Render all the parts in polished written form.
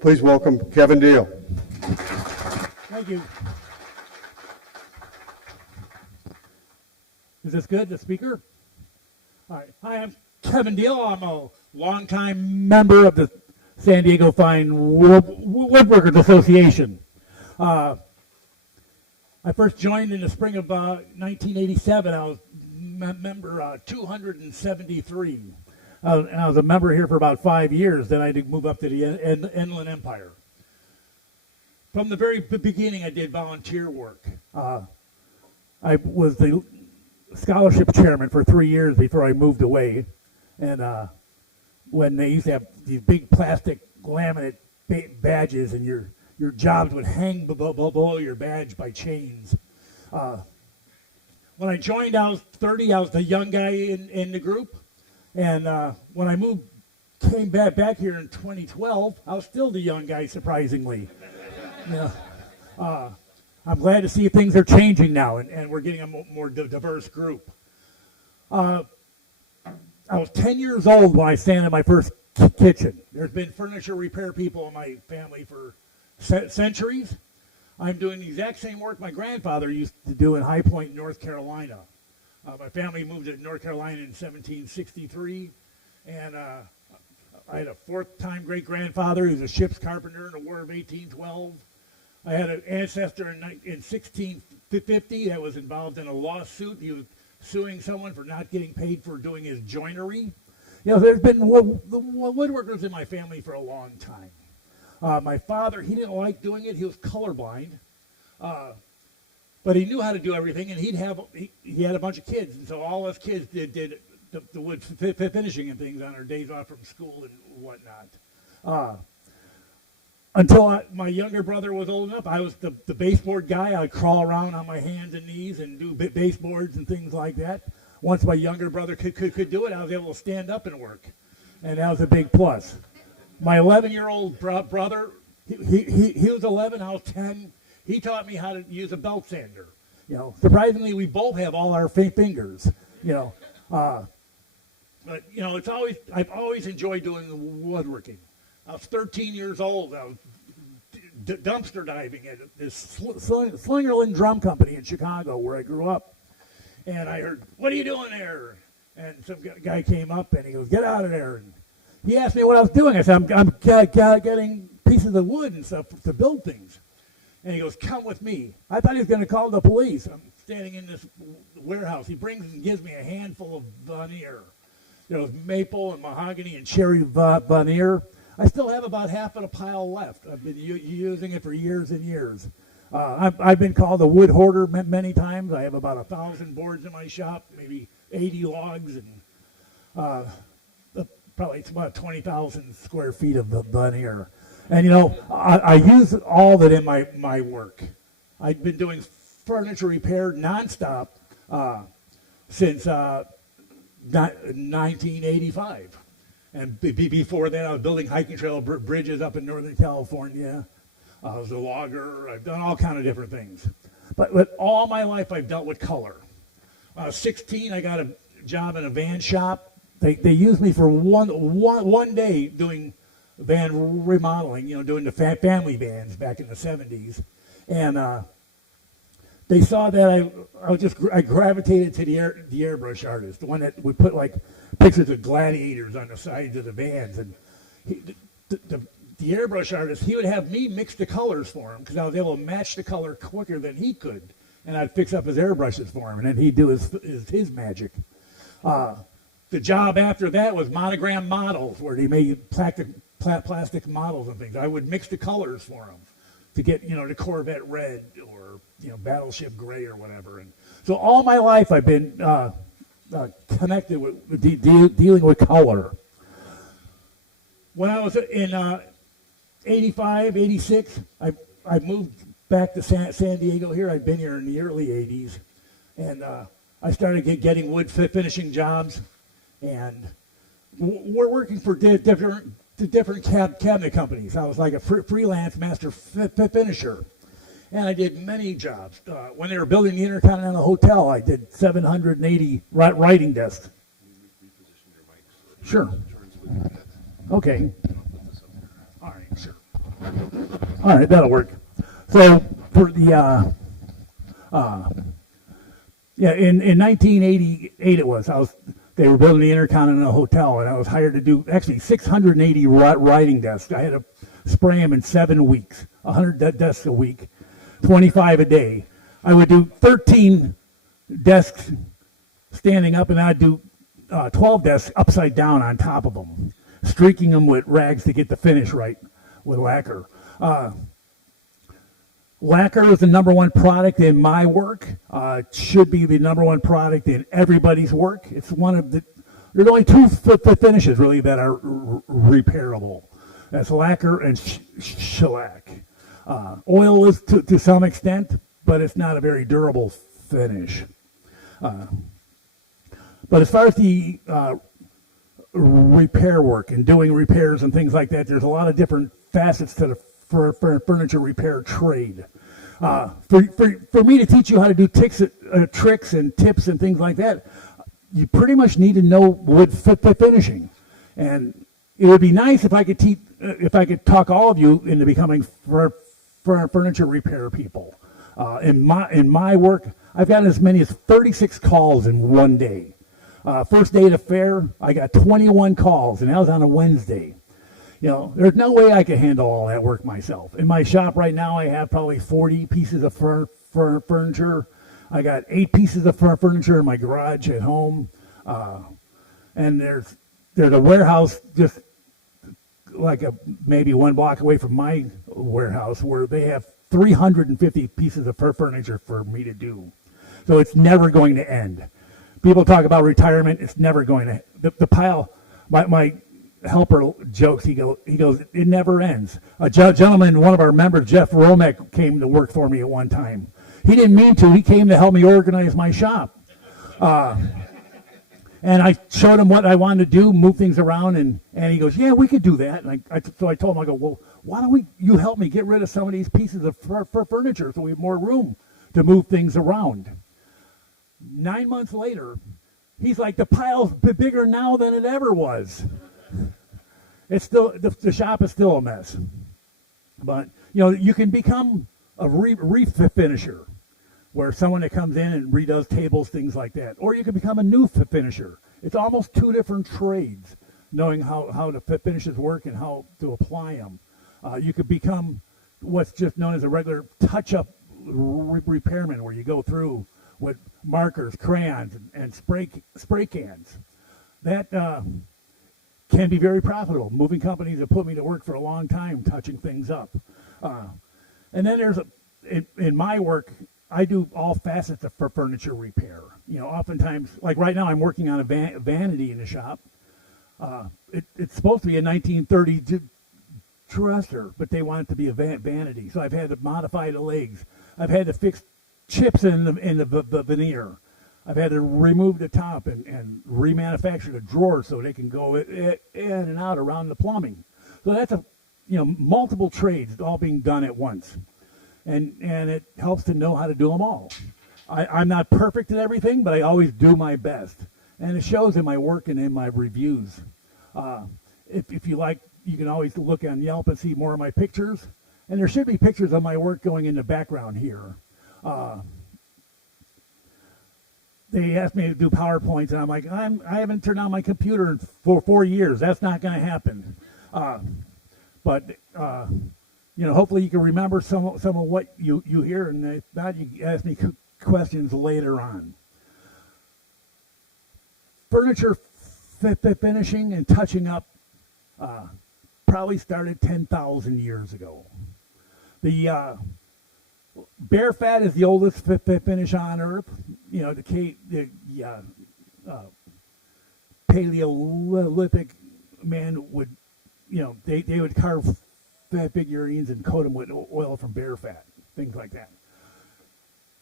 Please welcome Kevin Deal. Thank you. Is this good, the speaker? All right. Hi, I'm Kevin Deal. I'm a longtime member of the San Diego Fine Woodworkers Association. I first joined in the spring of 1987. I was member 273. And I was a member here for about 5 years. Then I did move up to the Inland Empire. From the very beginning, I did volunteer work. I was the scholarship chairman for 3 years before I moved away. And when they used to have these big plastic laminate badges, and your jobs would hang below your badge by chains. When I joined, I was 30. I was the young guy in the group. And when I came back here in 2012, I was still the young guy, surprisingly. Yeah. I'm glad to see things are changing now, and we're getting a more diverse group. I was 10 years old when I stand in my first kitchen. There's been furniture repair people in my family for centuries. I'm doing the exact same work my grandfather used to do in High Point, North Carolina. My family moved to North Carolina in 1763, and I had a fourth-time great-grandfather who was a ship's carpenter in the War of 1812. I had an ancestor in 1650 that was involved in a lawsuit. He was suing someone for not getting paid for doing his joinery. You know, there's been woodworkers in my family for a long time. My father, he didn't like doing it. He was colorblind, but he knew how to do everything, and he had a bunch of kids, and so all us kids did the wood finishing and things on our days off from school and whatnot. Until my younger brother was old enough, I was the baseboard guy. I'd crawl around on my hands and knees and do baseboards and things like that. Once my younger brother could do it, I was able to stand up and work, and that was a big plus. My 11-year-old brother, he was 11, I was 10. He taught me how to use a belt sander. You know, surprisingly, we both have all our fingers. You know, but you know, I've always enjoyed doing the woodworking. I was 13 years old. I was dumpster diving at this Slingerland Drum Company in Chicago, where I grew up. And I heard, "What are you doing there?" And some guy came up and he goes, "Get out of there!" And he asked me what I was doing. I said, I'm getting pieces of wood and stuff to build things. And he goes, "Come with me." I thought he was going to call the police. I'm standing in this warehouse. He brings and gives me a handful of veneer. There was maple and mahogany and cherry veneer. I still have about half of the pile left. I've been using it for years and years. I've been called a wood hoarder many times. I have about 1,000 boards in my shop, maybe 80 logs, and probably it's about 20,000 square feet of veneer. And you know, I use all of it in my work. I've been doing furniture repair nonstop since 1985. And before that, I was building hiking trail bridges up in Northern California. I was a logger. I've done all kind of different things. But all my life, I've dealt with color. When I was 16, I got a job in a van shop. They used me for one day doing van remodeling, you know, doing the family vans back in the 70s. And they saw that I gravitated to the airbrush artist, the one that would put like pictures of gladiators on the sides of the vans. And the airbrush artist, he would have me mix the colors for him because I was able to match the color quicker than he could. And I'd fix up his airbrushes for him, and then he'd do his magic. The job after that was monogram models, where he made plastic models and things. I would mix the colors for him to get, you know, the Corvette red or, you know, Battleship gray or whatever. And so all my life I've been connected with dealing with color. When I was in 85, 86, I moved back to San Diego here. I'd been here in the early 80s. And I started getting wood finishing jobs. And we're working for different cabinet companies. I was like a freelance master finisher. And I did many jobs. When they were building the Intercontinental Hotel, I did 780 writing desks. Sure. Okay. All right, sure. All right, that'll work. So for the in 1988 it was. They were building the Intercontinental Hotel, and I was hired to do actually 680 writing desks. I had to spray them in 7 weeks, 100 desks a week, 25 a day. I would do 13 desks standing up, and I'd do 12 desks upside down on top of them, streaking them with rags to get the finish right with lacquer. Lacquer is the number one product in my work. It should be the number one product in everybody's work. It's one of there's only two finishes really that are repairable. That's lacquer and shellac. Oil is to some extent, but it's not a very durable finish. But as far as the repair work and doing repairs and things like that, there's a lot of different facets to the furniture repair trade. For me to teach you how to do tricks and tips and things like that, you pretty much need to know wood finishing. And it would be nice if I could talk all of you into becoming furniture repair people. In my work, I've gotten as many as 36 calls in one day. First day at a fair, I got 21 calls, and that was on a Wednesday. There's no way I could handle all that work myself. In my shop right now, I have probably 40 pieces of furniture. I got 8 pieces of furniture in my garage at home. And there's a warehouse just like maybe 1 block away from my warehouse where they have 350 pieces of furniture for me to do. So it's never going to end. People talk about retirement. It's never going to. The pile, my helper jokes. He goes, it never ends. A gentleman, one of our members, Jeff Romek, came to work for me at one time. He didn't mean to. He came to help me organize my shop. And I showed him what I wanted to do, move things around, and he goes, yeah, we could do that. And so I told him, I go, well, why don't you help me get rid of some of these pieces of furniture so we have more room to move things around. 9 months later, he's like, the pile's bigger now than it ever was. It's still, the shop is still a mess. But, you can become a refinisher, where someone that comes in and redoes tables, things like that. Or you can become a new finisher. It's almost 2 different trades, knowing how the finishes work and how to apply them. You could become what's just known as a regular touch-up repairman, where you go through with markers, crayons, and spray cans. That can be very profitable. Moving companies have put me to work for a long time touching things up. And then in my work, I do all facets of furniture repair. Oftentimes, like right now, I'm working on a vanity in the shop. It's supposed to be a 1930 dresser, but they want it to be a vanity. So I've had to modify the legs. I've had to fix chips in the veneer. I've had to remove the top and remanufacture the drawers so they can go in and out around the plumbing. So that's multiple trades all being done at once. And it helps to know how to do them all. I'm not perfect at everything, but I always do my best. And it shows in my work and in my reviews. If you like, you can always look on Yelp and see more of my pictures. And there should be pictures of my work going in the background here. They asked me to do PowerPoints, and I'm like, I haven't turned on my computer for 4 years. That's not going to happen. But hopefully you can remember some of what you hear, and if not, you can ask me questions later on. Furniture finishing and touching up probably started 10,000 years ago. The bear fat is the oldest finish on Earth. The Paleolithic man would, they would carve figurines and coat them with oil from bear fat, things like that.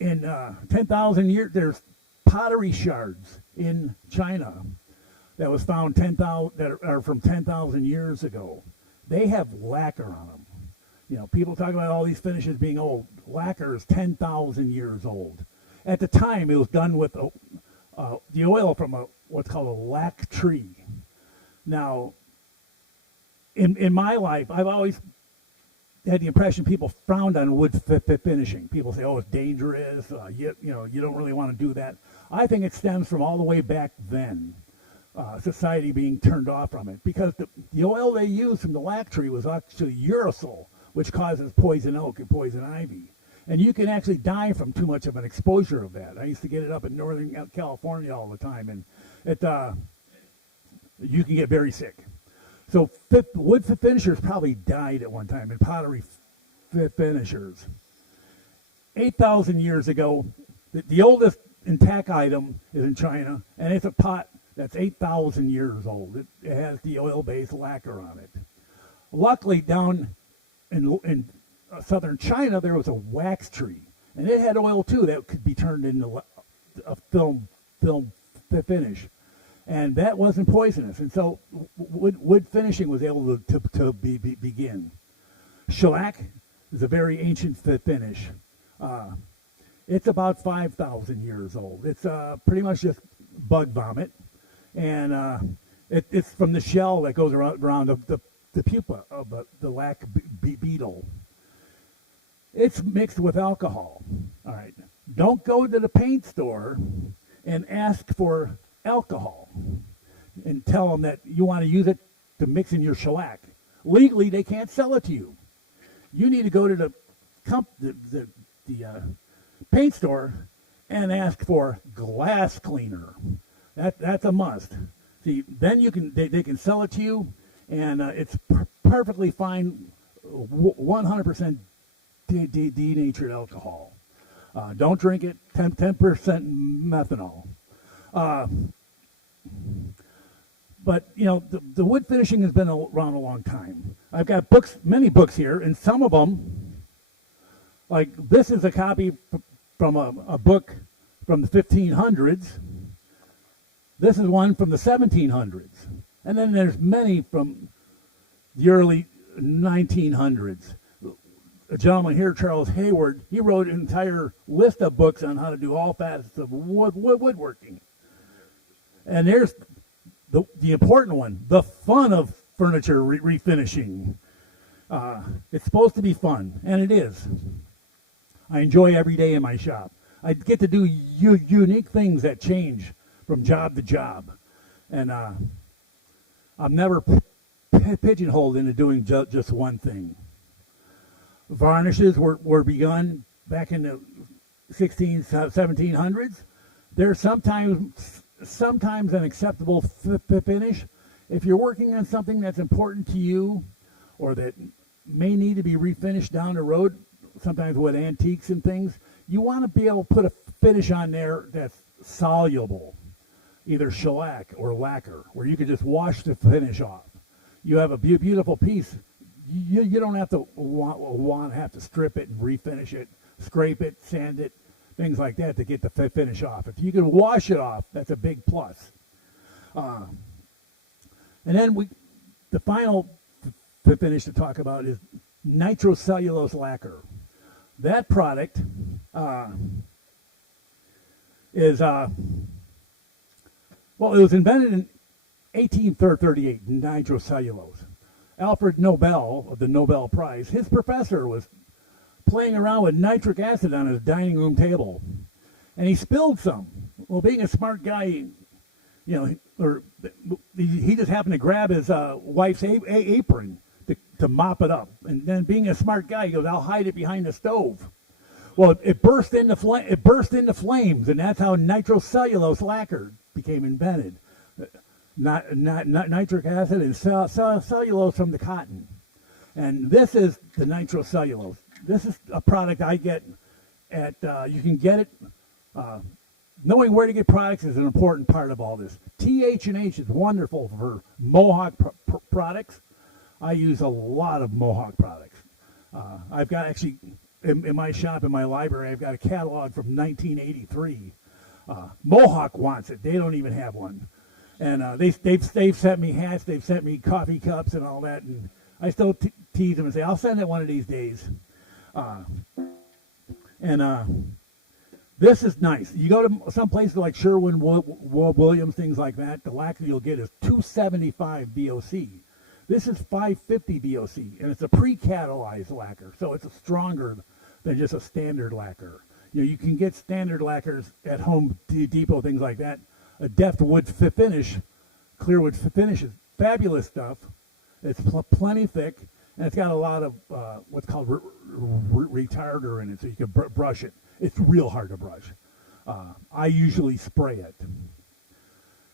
In 10,000 years, there's pottery shards in China that was found that are from 10,000 years ago. They have lacquer on them. People talk about all these finishes being old. Lacquer is 10,000 years old. At the time, it was done with the oil from what's called a lac tree. Now, in my life, I've always had the impression people frowned on wood finishing. People say, "Oh, it's dangerous. You don't really want to do that." I think it stems from all the way back then, society being turned off from it, because the oil they used from the lac tree was actually uracil, which causes poison oak and poison ivy. And you can actually die from too much of an exposure of that. I used to get it up in Northern California all the time, and you can get very sick. So wood finishers probably died at one time, and pottery finishers. 8,000 years ago, the oldest intact item is in China, and it's a pot that's 8,000 years old. It has the oil-based lacquer on it. Luckily, down in southern China, there was a wax tree, and it had oil too that could be turned into a film finish. And that wasn't poisonous, and so wood finishing was able to begin. Shellac is a very ancient finish. It's about 5,000 years old. It's pretty much just bug vomit, and it's from the shell that goes around the pupa of the lac beetle. It's mixed with alcohol. All right. Don't go to the paint store and ask for alcohol and tell them that you want to use it to mix in your shellac. Legally, they can't sell it to you. You need to go to the paint store and ask for glass cleaner. That's a must. See, then they can sell it to you, and it's perfectly fine, 100% denatured alcohol. Don't drink it. 10% methanol. But the wood finishing has been around a long time. I've got many books here, and some of them, like this is a copy from a book from the 1500s. This is one from the 1700s. And then there's many from the early 1900s. A gentleman here, Charles Hayward, he wrote an entire list of books on how to do all facets of woodworking. And there's the important one, the fun of furniture refinishing. It's supposed to be fun, and it is. I enjoy every day in my shop. I get to do unique things that change from job to job. And I'm never pigeonholed into doing just one thing. Varnishes were begun back in the 1700s. They're sometimes an acceptable finish. If you're working on something that's important to you or that may need to be refinished down the road, sometimes with antiques and things, you want to be able to put a finish on there that's soluble, either shellac or lacquer, where you can just wash the finish off. You have a beautiful piece. You don't have to have to strip it and refinish it, scrape it, sand it, things like that to get the finish off. If you can wash it off, that's a big plus. And then the final finish to talk about is nitrocellulose lacquer. That product is, it was invented in 1838, nitrocellulose. Alfred Nobel of the Nobel Prize, his professor was playing around with nitric acid on his dining room table, and he spilled some. Well, being a smart guy, he just happened to grab his wife's apron to mop it up, and then being a smart guy, he goes, "I'll hide it behind the stove." Well, it burst into flames, and that's how nitrocellulose lacquer became invented. Not nitric acid and cellulose from the cotton. And this is the nitrocellulose. This is a product I get at, you can get it, knowing where to get products is an important part of all this. TH&H is wonderful for Mohawk products. I use a lot of Mohawk products. I've got actually, in my shop, in my library, I've got a catalog from 1983. Mohawk wants it. They don't even have one. And they've sent me hats, they've sent me coffee cups and all that, and I still tease them and say, "I'll send it one of these days." This is nice. You go to some places like Sherwin-Williams, things like that, the lacquer you'll get is 275 VOC. This is 550 VOC, and it's a pre-catalyzed lacquer, so it's stronger than just a standard lacquer. You can get standard lacquers at Home Depot, things like that. A deft wood finish, clear wood finish is fabulous stuff. It's plenty thick, and it's got a lot of what's called retarder in it, so you can brush it. It's real hard to brush. I usually spray it,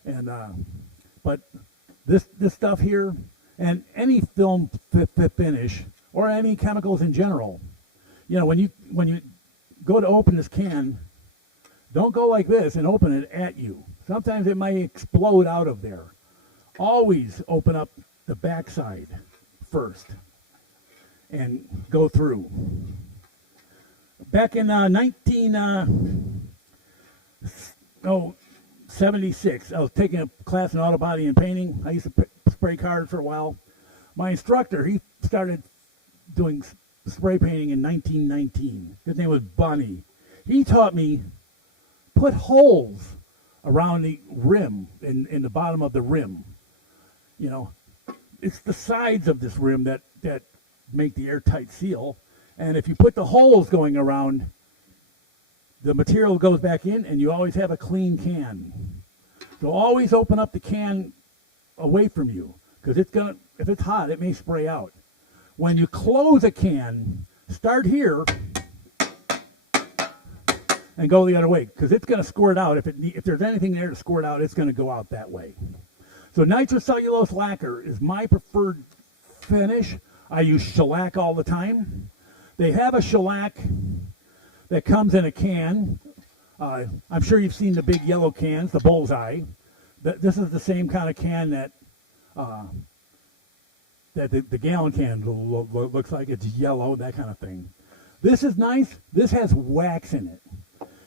and but this stuff here, and any film finish or any chemicals in general, when you go to open this can, don't go like this and open it at you. Sometimes it might explode out of there. Always open up the backside first and go through. Back in 1976, I was taking a class in auto body and painting. I used to spray cars for a while. My instructor, he started doing spray painting in 1919. His name was Bunny. He taught me put holes around the rim, in the bottom of the rim. It's the sides of this rim that make the airtight seal. And if you put the holes going around, the material goes back in, and you always have a clean can. So always open up the can away from you, because if it's hot, it may spray out. When you close a can, start here and go the other way, because it's going to squirt out. If there's anything there to squirt out, it's going to go out that way. So nitrocellulose lacquer is my preferred finish. I use shellac all the time. They have a shellac that comes in a can. I'm sure you've seen the big yellow cans, the bullseye. This is the same kind of can that the gallon can looks like. It's yellow, that kind of thing. This is nice. This has wax in it.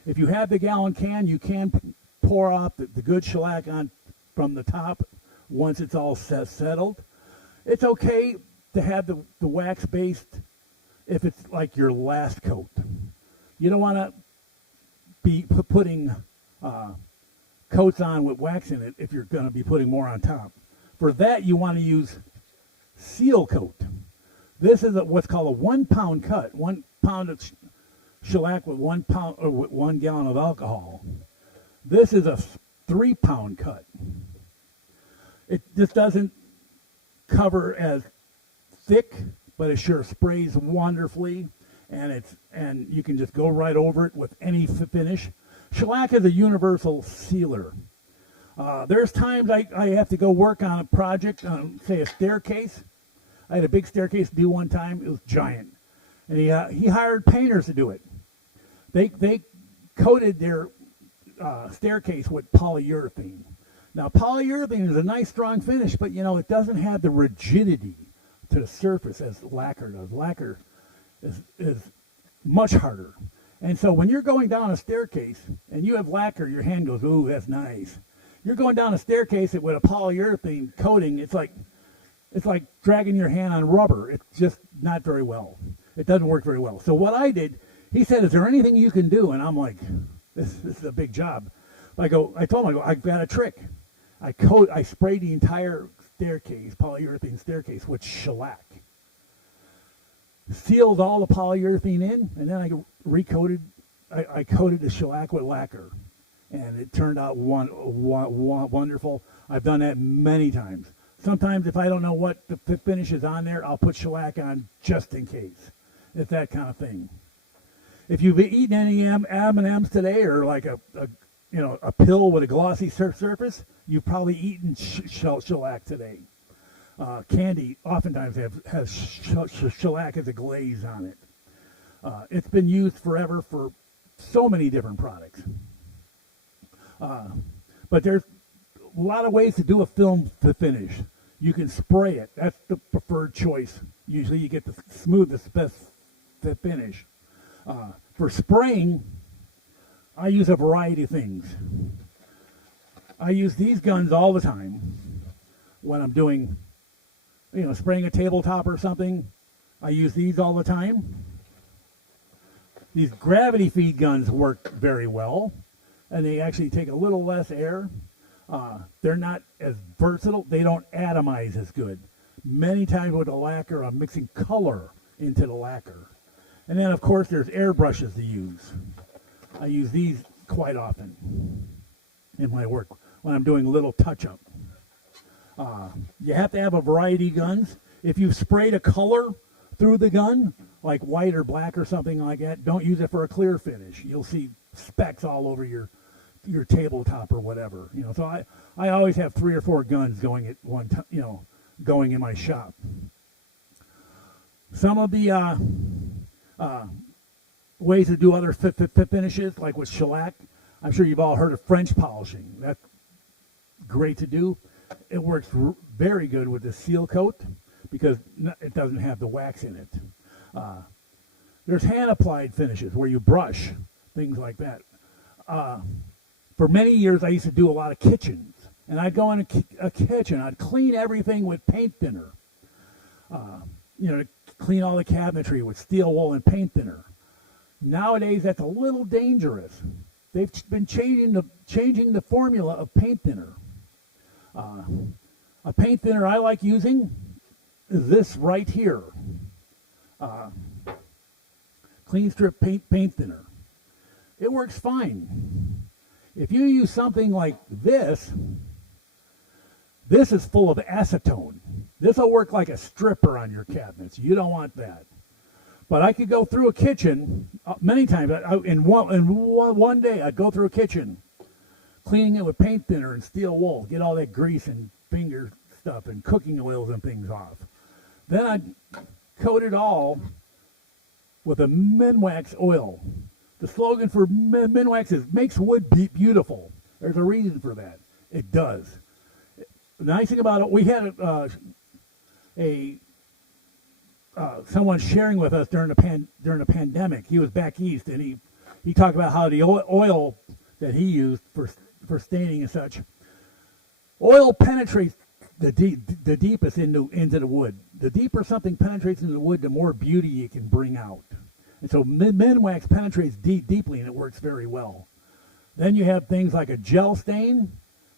If you have the gallon can, you can pour off the good shellac on from the top once it's all settled. It's okay to have the wax based if it's like your last coat. You don't want to be putting coats on with wax in it if you're going to be putting more on top. For that, you want to use seal coat. This is what's called a 1 pound cut. 1 pound of shellac with 1 pound or with 1 gallon of alcohol. This is a 3 pound cut. This doesn't cover as thick, but it sure sprays wonderfully, and you can just go right over it with any finish. Shellac is a universal sealer. There's times I have to go work on a project, say a staircase. I had a big staircase to do one time. It was giant, and he hired painters to do it. They coated their staircase with polyurethane. Now, polyurethane is a nice, strong finish, but it doesn't have the rigidity to the surface as lacquer does. Lacquer is much harder. And so when you're going down a staircase and you have lacquer, your hand goes, ooh, that's nice. You're going down a staircase with a polyurethane coating, it's like dragging your hand on rubber. It's just not very well. It doesn't work very well. So what I did, he said, is there anything you can do? And I'm like, this is a big job. I told him, I've got a trick. I sprayed the entire staircase, polyurethane staircase, with shellac. Sealed all the polyurethane in, and then I recoated. I coated the shellac with lacquer, and it turned out wonderful. I've done that many times. Sometimes if I don't know what the finish is on there, I'll put shellac on just in case. It's that kind of thing. If you've eaten any M&Ms today, or like a pill with a glossy surface, you've probably eaten shellac today. Candy oftentimes has shellac as a glaze on it. It's been used forever for so many different products. But there's a lot of ways to do a film finish. You can spray it. That's the preferred choice. Usually you get the smoothest, best finish. For spraying, I use a variety of things. I use these guns all the time when I'm doing, spraying a tabletop or something. I use these all the time. These gravity feed guns work very well, and they actually take a little less air. They're not as versatile. They don't atomize as good. Many times with the lacquer, I'm mixing color into the lacquer. And then, of course, there's airbrushes to use. I use these quite often in my work when I'm doing a little touch-up. You have to have a variety of guns. If you've sprayed a color through the gun, like white or black or something like that, don't use it for a clear finish. You'll see specks all over your tabletop or whatever. So I always have 3 or 4 guns going at one time, going in my shop. Some of the ways to do other finishes, like with shellac, I'm sure you've all heard of French polishing. That's great to do. It works very good with the seal coat because it doesn't have the wax in it. There's hand-applied finishes where you brush, things like that. For many years, I used to do a lot of kitchens. And I'd go in a kitchen, I'd clean everything with paint thinner. To clean all the cabinetry with steel wool and paint thinner. Nowadays, that's a little dangerous. They've been changing the formula of paint thinner. A paint thinner I like using is this right here. Clean strip paint thinner. It works fine. If you use something like this is full of acetone. This will work like a stripper on your cabinets. You don't want that. But I could go through a kitchen many times. In one day, I'd go through a kitchen, cleaning it with paint thinner and steel wool, get all that grease and finger stuff and cooking oils and things off. Then I'd coat it all with a Minwax oil. The slogan for Minwax is "makes wood beautiful." There's a reason for that. It does. The nice thing about it, we had someone sharing with us during the pandemic. He was back east, and he talked about how the oil that he used for staining and such, oil penetrates the deepest into the wood. The deeper something penetrates into the wood, the more beauty you can bring out. And so Minwax penetrates deeply, and it works very well. Then you have things like a gel stain.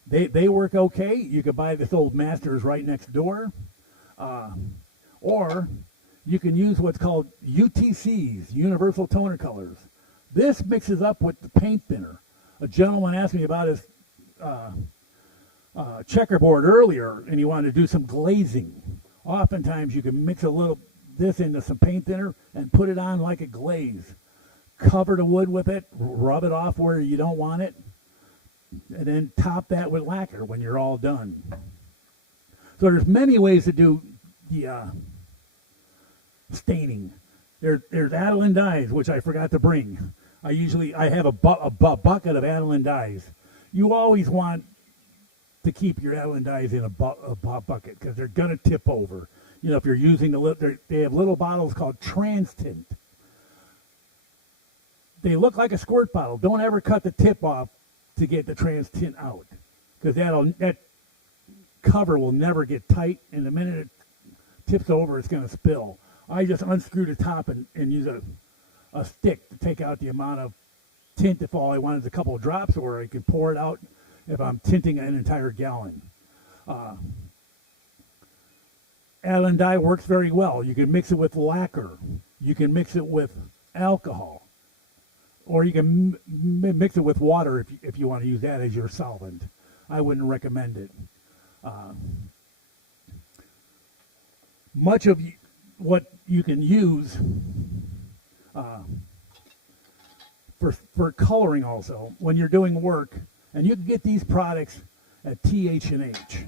They work okay. You could buy this old Masters right next door. Or you can use what's called UTCs, Universal Toner Colors. This mixes up with the paint thinner. A gentleman asked me about his checkerboard earlier, and he wanted to do some glazing. Oftentimes you can mix a little this into some paint thinner and put it on like a glaze. Cover the wood with it, rub it off where you don't want it, and then top that with lacquer when you're all done. So there's many ways to do the staining. There's aniline dyes, which I forgot to bring. I have a bucket of aniline dyes. You always want to keep your aniline dyes in a bucket because they're gonna tip over. If you're using they have little bottles called trans tint. They look like a squirt bottle. Don't ever cut the tip off to get the trans tint out, because that cover will never get tight, and the minute it tips over, it's going to spill. I just unscrew the top and use a stick to take out the amount of tint if all I want is a couple of drops, or I can pour it out if I'm tinting an entire gallon. Aniline dye works very well. You can mix it with lacquer. You can mix it with alcohol. Or you can mix it with water if you want to use that as your solvent. I wouldn't recommend it. Much of what you can use for coloring also, when you're doing work, and you can get these products at TH&H.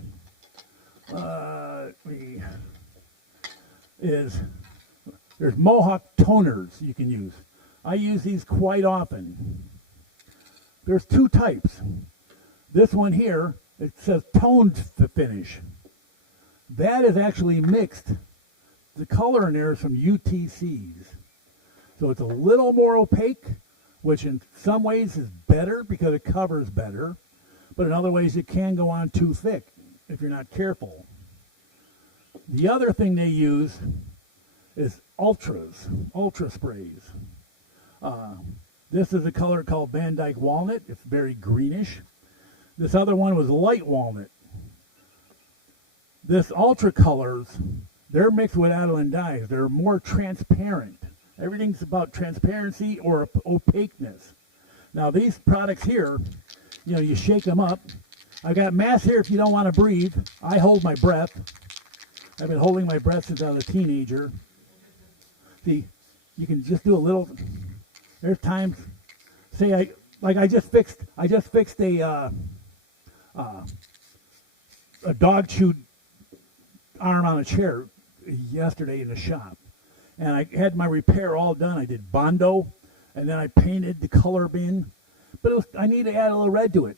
There's Mohawk toners you can use. I use these quite often. There's 2 types. This one here, it says toned finish. That is actually mixed. The color in there is from UTCs. So it's a little more opaque, which in some ways is better because it covers better. But in other ways, it can go on too thick if you're not careful. The other thing they use is ultra sprays. This is a color called Van Dyke Walnut. It's very greenish. This other one was light walnut. This ultra colors, they're mixed with aniline dyes. They're more transparent. Everything's about transparency or opaqueness. Now these products here, you know, you shake them up. I got mass here if you don't want to breathe. I hold my breath. I've been holding my breath since I was a teenager. See, you can just do a little. There's times, say I just fixed a dog chewed arm on a chair yesterday in the shop, and I had my repair all done. I did Bondo, and then I painted the color bin, but I need to add a little red to it.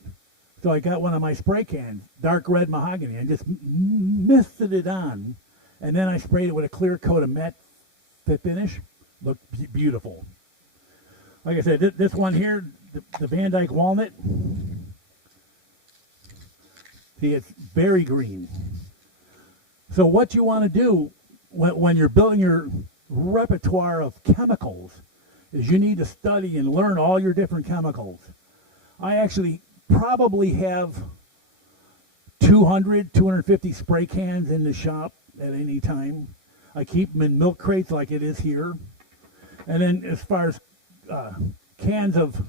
So I got one of my spray cans, dark red mahogany, and just misted it on, and then I sprayed it with a clear coat of matte finish. Looked beautiful. Like I said, this one here, the Van Dyke Walnut, see, it's very green. So what you want to do when you're building your repertoire of chemicals is you need to study and learn all your different chemicals. I actually probably have 250 spray cans in the shop at any time. I keep them in milk crates like it is here. And then as far as cans of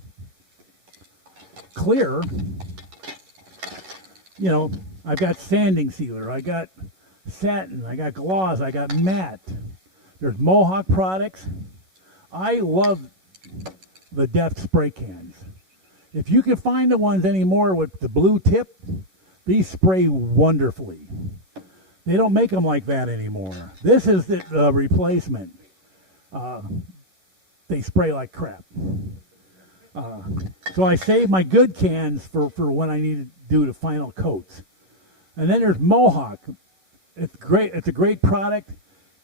clear, you know, I've got sanding sealer, I got satin, I got gloss, I got matte. There's Mohawk products. I love the Deft spray cans. If you can find the ones anymore with the blue tip, these spray wonderfully. They don't make them like that anymore. This is the replacement. They spray like crap. So I save my good cans for when I need to do the final coats. And then there's Mohawk. It's great. It's a great product.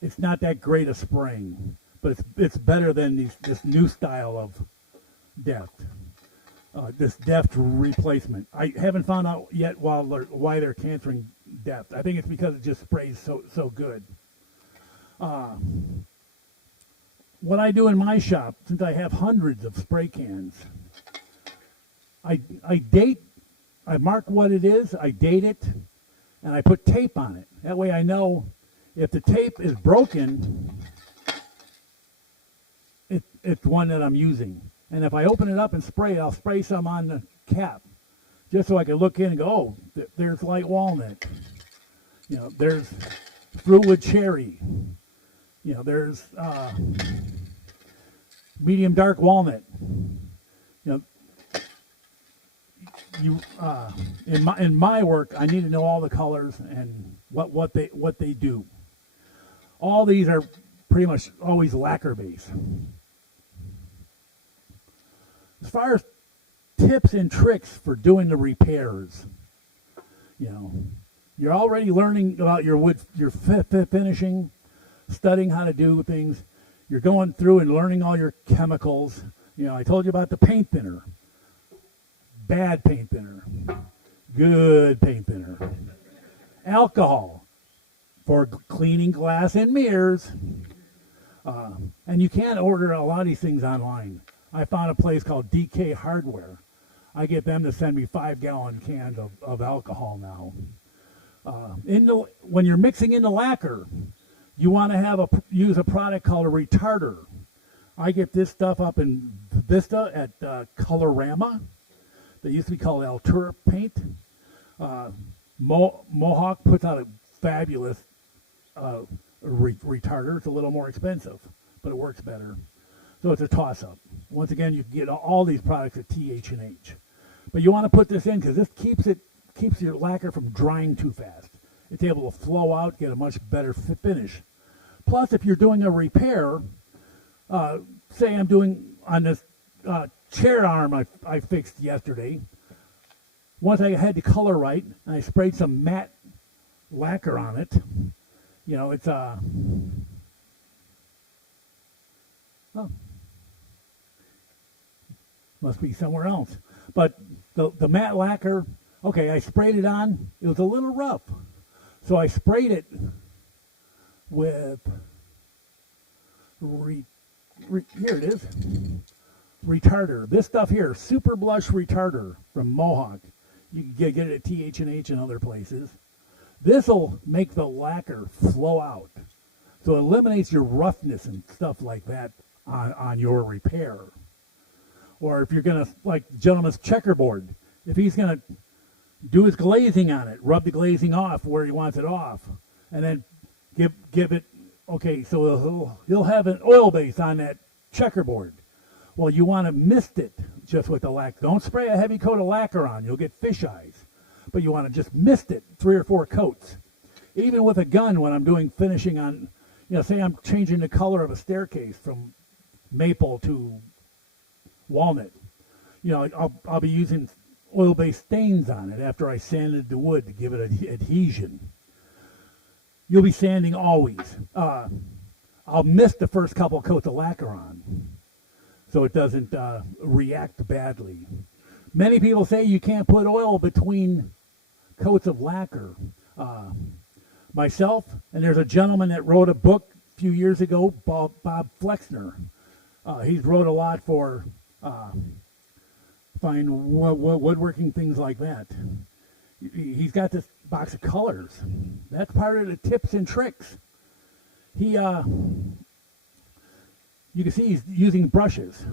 It's not that great a spraying, but it's better than this new style of Deft. This Deft replacement. I haven't found out yet why they're canceling Deft. I think it's because it just sprays so good. What I do in my shop, since I have hundreds of spray cans, I mark what it is, I date it, and I put tape on it. That way I know if the tape is broken, it's one that I'm using. And if I open it up and spray it, I'll spray some on the cap, just so I can look in and go, oh, there's light walnut. You know, there's fruitwood cherry. You know, there's medium dark walnut. You know, in my work, I need to know all the colors and what they do. All these are pretty much always lacquer based. As far as tips and tricks for doing the repairs, you know, you're already learning about your wood, your finishing, studying how to do things. You're going through and learning all your chemicals. You know, I told you about the paint thinner. Bad paint thinner. Good paint thinner. Alcohol for cleaning glass and mirrors. And you can't order a lot of these things online. I found a place called DK Hardware. I get them to send me 5-gallon cans of alcohol now. When you're mixing in the lacquer, you want to use a product called a retarder. I get this stuff up in Vista at Colorama. They used to be called Altura paint. Mohawk puts out a fabulous retarder. It's a little more expensive, but it works better. So it's a toss-up. Once again, you can get all these products at TH&H. But you want to put this in because this keeps your lacquer from drying too fast. It's able to flow out, get a much better finish. Plus, if you're doing a repair, say I'm doing on this chair arm I fixed yesterday. Once I had the color right, and I sprayed some matte lacquer on it, you know, it's must be somewhere else. But the matte lacquer, okay, I sprayed it on. It was a little rough. So I sprayed it with, here it is, retarder. This stuff here, Super Blush Retarder from Mohawk. You can get it at TH&H and other places. This will make the lacquer flow out. So it eliminates your roughness and stuff like that on your repair. Or if you're going to, like the gentleman's checkerboard, if he's going to do his glazing on it, rub the glazing off where he wants it off, and then give it, okay, so he'll have an oil base on that checkerboard. Well, you want to mist it just with the lacquer. Don't spray a heavy coat of lacquer on. You'll get fish eyes. But you want to just mist it 3 or 4 coats. Even with a gun, when I'm doing finishing on, say I'm changing the color of a staircase from maple to walnut. I'll be using oil-based stains on it after I sanded the wood to give it adhesion. You'll be sanding always. I'll mist the first couple coats of lacquer on so it doesn't react badly. Many people say you can't put oil between coats of lacquer. Myself, and there's a gentleman that wrote a book a few years ago, Bob Flexner. He's wrote a lot for fine woodworking, things like that. He's got this box of colors. That's part of the tips and tricks. You can see he's using brushes.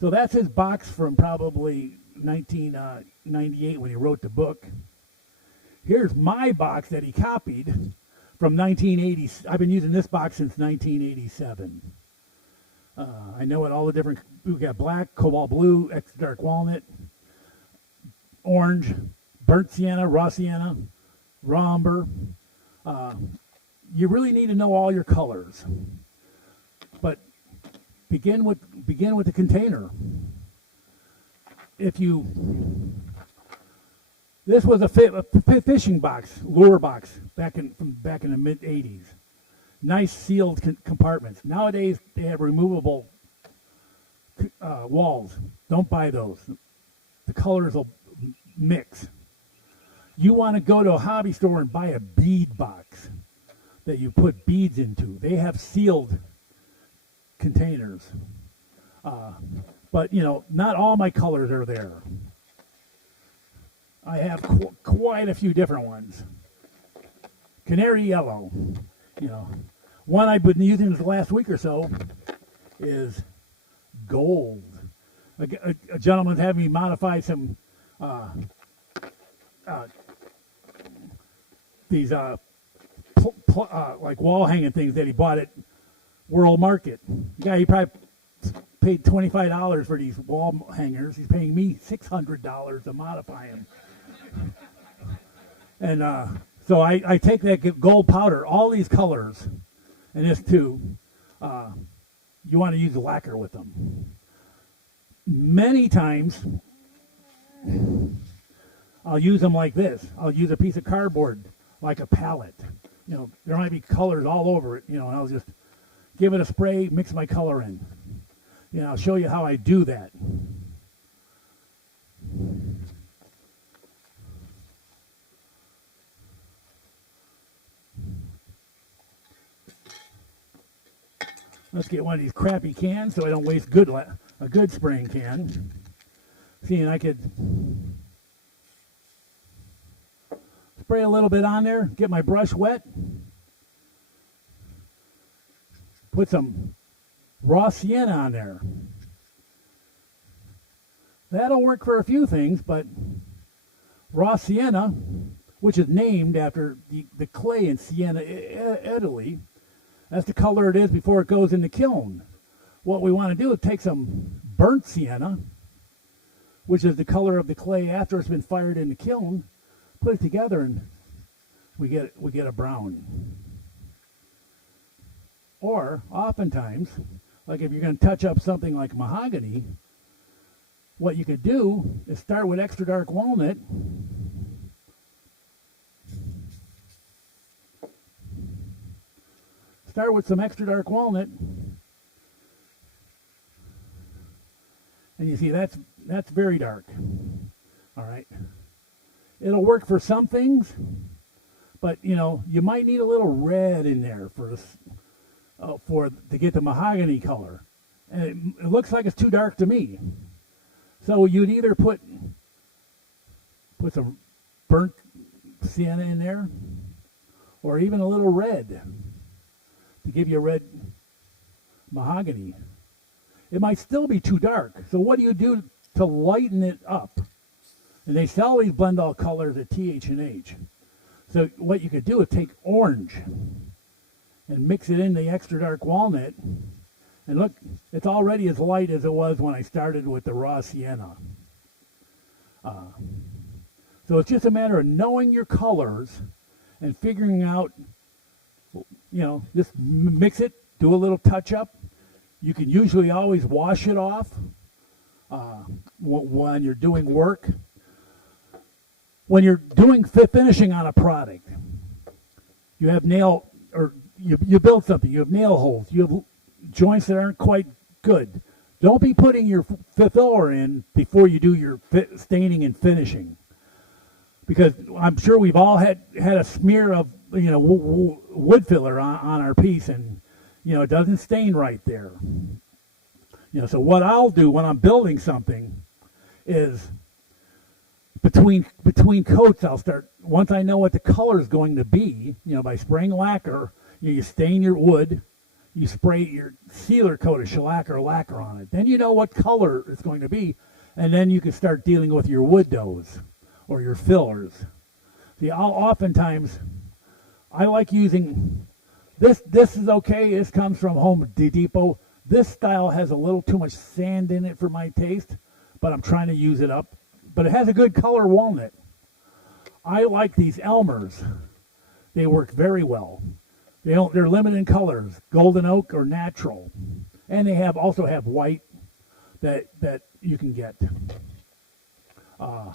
So that's his box from probably 1998 when he wrote the book. Here's my box that he copied from 1980. I've been using this box since 1987. I know it all the different. We've got black, cobalt blue, extra dark walnut, orange, burnt sienna, raw umber. You really need to know all your colors, but begin with the container. This was a fishing box, lure box back in the mid '80s. Nice sealed compartments. Nowadays they have removable walls. Don't buy those. The colors will mix. You want to go to a hobby store and buy a bead box that you put beads into. They have sealed containers. But not all my colors are there. I have quite a few different ones. Canary yellow, One I've been using the last week or so is gold. A gentleman's having me modify some these like wall hanging things that he bought at World Market. The guy, he probably paid $25 for these wall hangers. He's paying me $600 to modify them. And so I take that gold powder, all these colors, and this too. You want to use lacquer with them. Many times, I'll use them like this. I'll use a piece of cardboard like a palette. There might be colors all over it, and I'll just give it a spray, mix my color in. I'll show you how I do that. Let's get one of these crappy cans so I don't waste a good spraying can. See, and I could spray a little bit on there, get my brush wet, put some raw sienna on there. That'll work for a few things, but raw sienna, which is named after the clay in Siena, Italy, that's the color it is before it goes in the kiln. What we want to do is take some burnt sienna, which is the color of the clay after it's been fired in the kiln, put it together, and we get a brown. Or oftentimes, like if you're going to touch up something like mahogany, what you could do is start with extra dark walnut. Start with some extra dark walnut, and you see that's very dark. All right, it'll work for some things, but you might need a little red in there to get the mahogany color, and it looks like it's too dark to me. So you'd either put some burnt sienna in there, or even a little red to give you a red mahogany. It might still be too dark. So what do you do to lighten it up? And they sell these blend all colors at TH&H. So what you could do is take orange and mix it in the extra dark walnut. And look, it's already as light as it was when I started with the raw sienna. So it's just a matter of knowing your colors and figuring out, just mix it, do a little touch up. You can usually always wash it off when you're doing work. When you're doing finishing on a product, you have you build something, you have nail holes, you have joints that aren't quite good. Don't be putting your filler in before you do your staining and finishing, because I'm sure we've all had a smear of wood filler on our piece, and it doesn't stain right there. So what I'll do when I'm building something is between coats, I'll start, once I know what the color is going to be, by spraying lacquer, you stain your wood, you spray your sealer coat of shellac or lacquer on it. Then you know what color it's going to be, and then you can start dealing with your wood doughs or your fillers. See, oftentimes, I like using, this is okay, this comes from Home Depot. This style has a little too much sand in it for my taste, but I'm trying to use it up. But it has a good color walnut. I like these Elmers. They work very well. They're limited in colors, golden oak or natural. And they also have white that you can get. A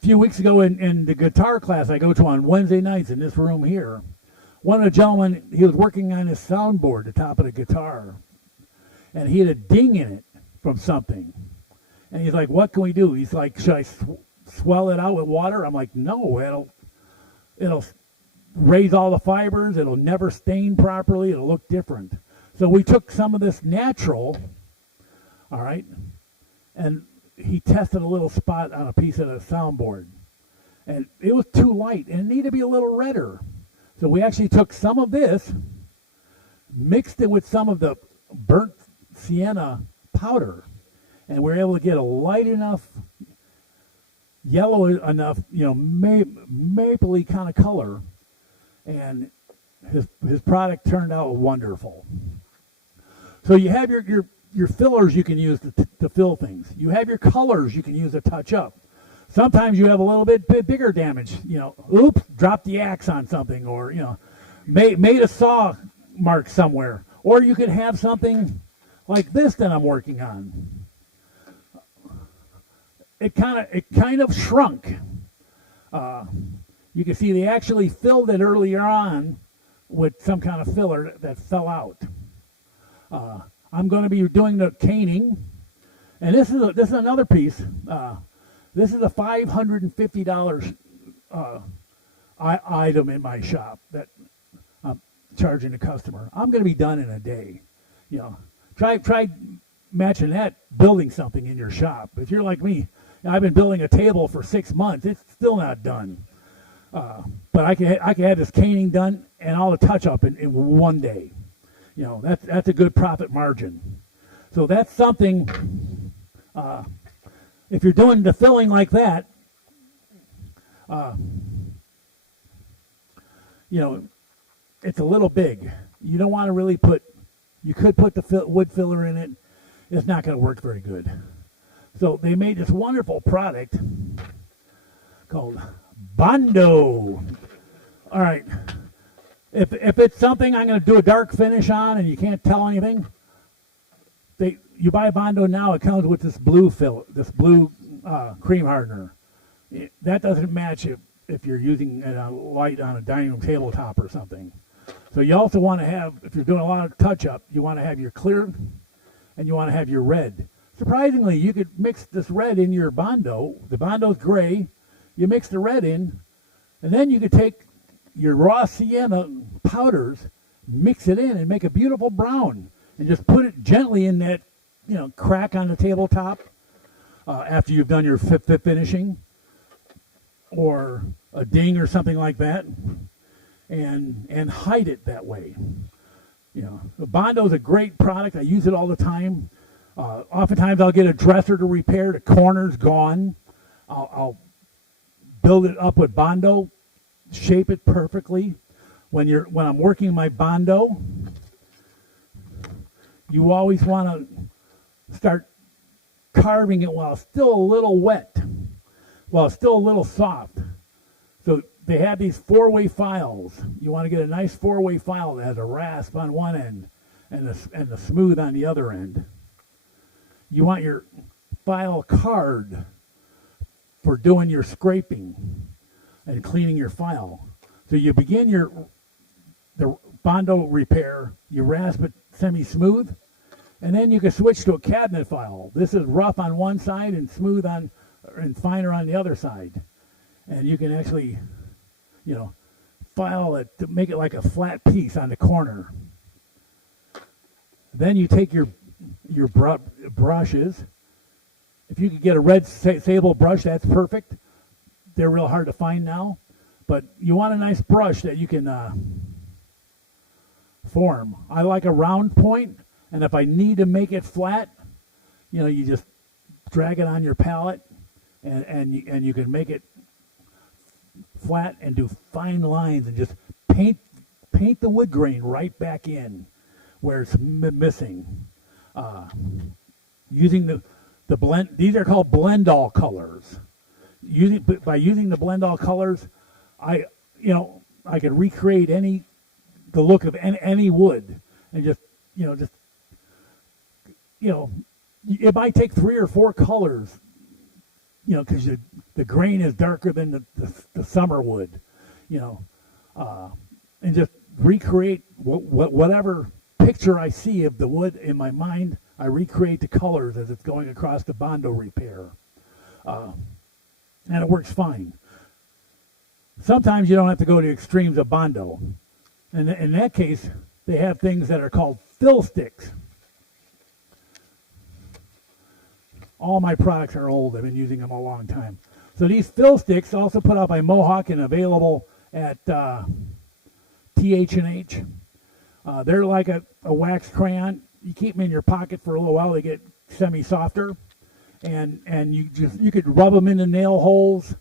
few weeks ago in the guitar class I go to on Wednesday nights in this room here, one of the gentlemen, he was working on his soundboard, the top of the guitar, and he had a ding in it from something. And he's like, what can we do? He's like, should I swell it out with water? I'm like, no, it'll raise all the fibers. It'll never stain properly. It'll look different. So we took some of this natural, all right, and he tested a little spot on a piece of the soundboard. And it was too light, and it needed to be a little redder. So we actually took some of this, mixed it with some of the burnt sienna powder, and we're able to get a light enough, yellow enough, mapley kind of color, and his product turned out wonderful. So you have your fillers you can use to fill things. You have your colors you can use to touch up. Sometimes you have a little bit bigger damage. Oops, dropped the axe on something, or made a saw mark somewhere. Or you could have something like this that I'm working on. It kind of shrunk. You can see they actually filled it earlier on with some kind of filler that fell out. I'm going to be doing the caning, and this is another piece. This is a $550 item in my shop that I'm charging the customer. I'm going to be done in a day. Try matching that, building something in your shop. If you're like me, I've been building a table for 6 months. It's still not done. But I can have this caning done and all the touch up in one day. That's a good profit margin. So that's something. If you're doing the filling like that, it's a little big. You don't want to really you could put the wood filler in it. It's not going to work very good. So they made this wonderful product called Bondo. All right. If it's something I'm going to do a dark finish on and you can't tell anything, you buy a Bondo now, it comes with this blue cream hardener. That doesn't match if you're using a light on a dining room tabletop or something. So you also want to have, if you're doing a lot of touch-up, you want to have your clear and you want to have your red. Surprisingly, you could mix this red in your Bondo. The Bondo's gray. You mix the red in, and then you could take your raw sienna powders, mix it in, and make a beautiful brown. And just put it gently in that, crack on the tabletop after you've done your finishing. Or a ding or something like that, and hide it that way. The Bondo is a great product. I use it all the time. Oftentimes I'll get a dresser to repair. The corner's gone. I'll build it up with Bondo, shape it perfectly. When I'm working my Bondo, you always want to start carving it while it's still a little wet, while it's still a little soft. So they have these 4-way files. You want to get a nice 4-way file that has a rasp on one end and the smooth on the other end. You want your file card for doing your scraping and cleaning your file. So you begin the Bondo repair, you rasp it semi-smooth, and then you can switch to a cabinet file. This is rough on one side and smooth and finer on the other side. And you can actually, file it to make it like a flat piece on the corner. Then you take your brushes. If you could get a red sable brush, that's perfect. They're real hard to find now. But you want a nice brush that you can form. I like a round point, and if I need to make it flat, you just drag it on your palette, and you can make it flat and do fine lines and just paint the wood grain right back in where it's missing. Using the blend, these are called blend-all colors. By using the blend-all colors, I could recreate the look of any wood, and it might take 3 or 4 colors, because the grain is darker than the summer wood, and just recreate whatever picture I see of the wood in my mind. I recreate the colors as it's going across the Bondo repair, and it works fine. Sometimes you don't have to go to extremes of Bondo. And in that case, they have things that are called fill sticks. All my products are old. I've been using them a long time. So these fill sticks, also put out by Mohawk and available at TH&H. They're like a wax crayon. You keep them in your pocket for a little while. They get semi-softer. And you could rub them into nail holes.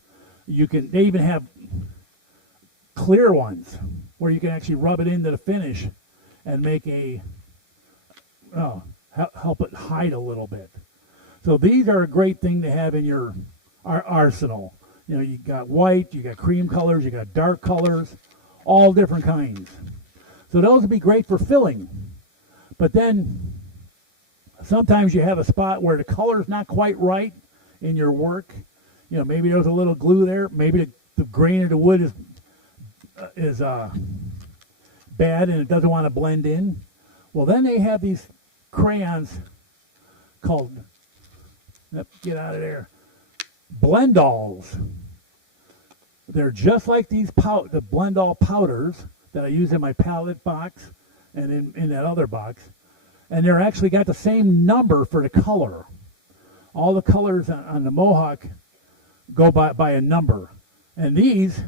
They even have clear ones where you can actually rub it into the finish and make help it hide a little bit. So these are a great thing to have in your arsenal. You got white, you got cream colors, you got dark colors, all different kinds. So those would be great for filling. But then sometimes you have a spot where the color's not quite right in your work. Maybe there's a little glue there. Maybe the grain of the wood is bad and it doesn't want to blend in. Well, then they have these crayons called, get out of there, blend-alls. They're just like the blend-all powders that I use in my palette box and in that other box. And they're actually got the same number for the color. All the colors on the Mohawk go by a number. And these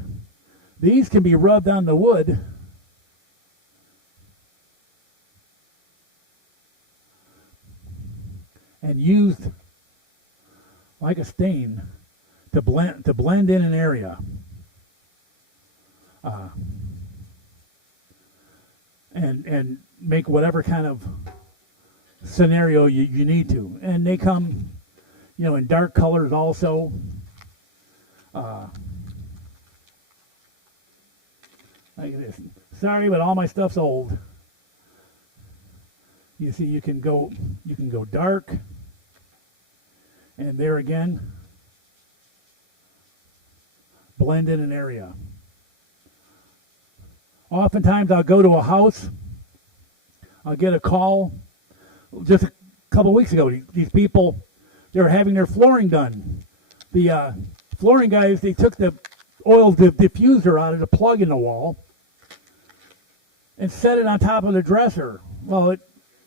can be rubbed on the wood and used like a stain to blend in an area. And make whatever kind of scenario you need to. And they come, in dark colors also. Like this. Sorry, but all my stuff's old. You see, you can go dark, and there again, blend in an area. Oftentimes, I'll go to a house. I'll get a call. Just a couple weeks ago, these people, they were having their flooring done. The flooring guys, they took the oil diffuser out of the plug in the wall and set it on top of the dresser. Well, it